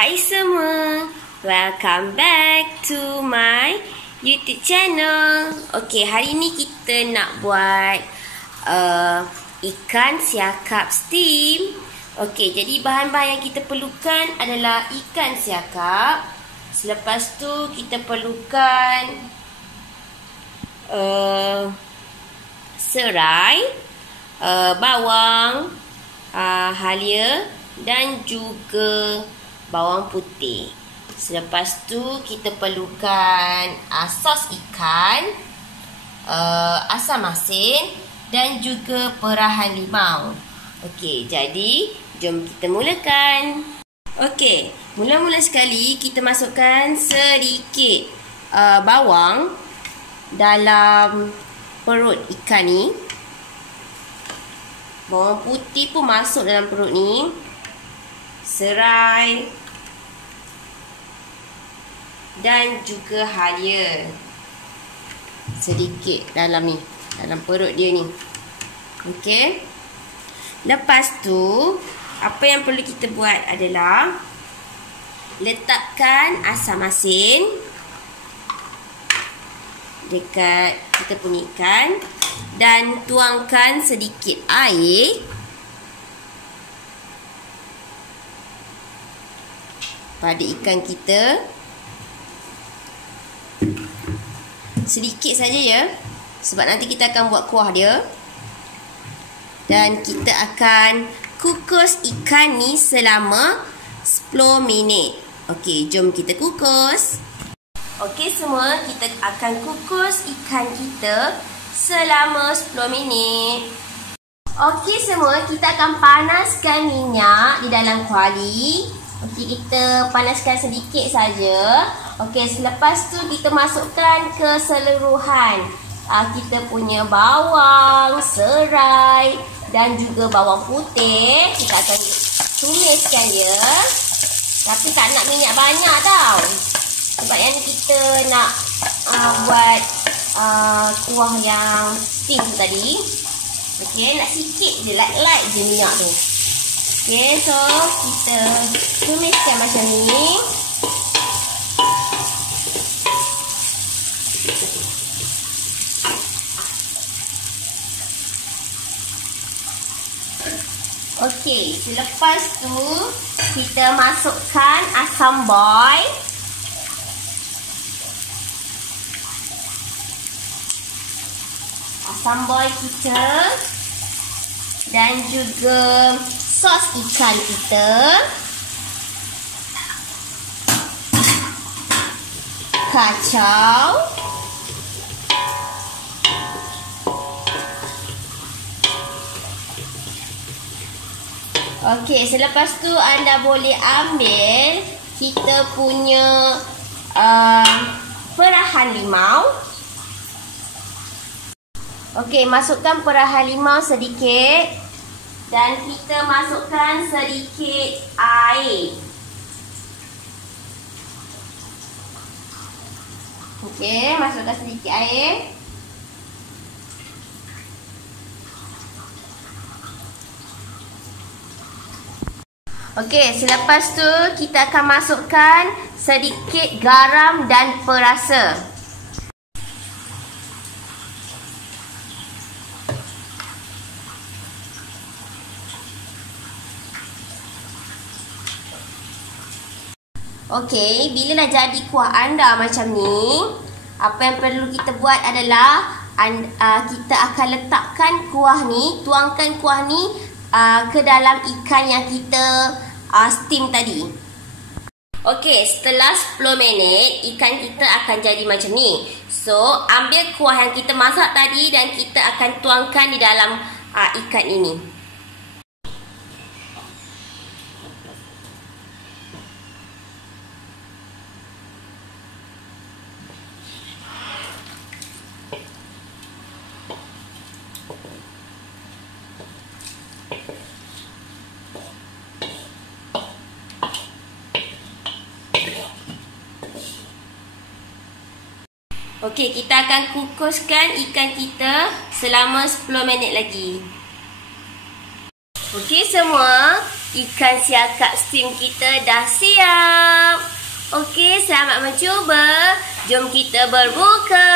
Hai semua, welcome back to my YouTube channel. Okey, hari ni kita nak buat ikan siakap steam. Okey, jadi bahan-bahan yang kita perlukan adalah ikan siakap. Selepas tu kita perlukan serai, bawang halia dan juga bawang putih. Selepas tu kita perlukan sos ikan, asam asin dan juga perahan limau. Okey, jadi jom kita mulakan. Okey, mula-mula sekali kita masukkan sedikit bawang dalam perut ikan ni. Bawang putih pun masuk dalam perut ni. Serai dan juga halia sedikit dalam ni, dalam perut dia ni. Okey. Lepas tu apa yang perlu kita buat adalah letakkan asam asin dekat kita punya ikan dan tuangkan sedikit air pada ikan kita. Sedikit saja ya, sebab nanti kita akan buat kuah dia. Dan kita akan kukus ikan ni selama 10 minit. Okey, jom kita kukus. Okey semua, kita akan kukus ikan kita selama 10 minit. Okey semua, kita akan panaskan minyak di dalam kuali. Okey, kita panaskan sedikit saja. Okey, selepas tu kita masukkan keseluruhan kita punya bawang, serai dan juga bawang putih. Kita akan tumiskan dia. Tapi tak nak minyak banyak tau, sebab yang kita nak buat kuah yang steam tu tadi. Okey, nak sikit je, light je minyak tu. Okey, so kita tumiskan macam ni. Okey, selepas tu kita masukkan asam boi. Asam boi kita dan juga sos ikan kita. Kacau. Okey, selepas tu anda boleh ambil kita punya perahan limau. Okey, masukkan perahan limau sedikit. Dan kita masukkan sedikit air. Okey, masukkan sedikit air. Okey, selepas tu kita akan masukkan sedikit garam dan perasa. Okey, bila dah jadi kuah anda macam ni, apa yang perlu kita buat adalah kita akan letakkan kuah ni, tuangkan kuah ni ke dalam ikan yang kita steam tadi. Okey, setelah 10 minit ikan kita akan jadi macam ni. So, ambil kuah yang kita masak tadi dan kita akan tuangkan di dalam ikan ini. Okey, kita akan kukuskan ikan kita selama 10 minit lagi. Okey semua, ikan siakap steam kita dah siap. Okey, selamat mencuba. Jom kita berbuka.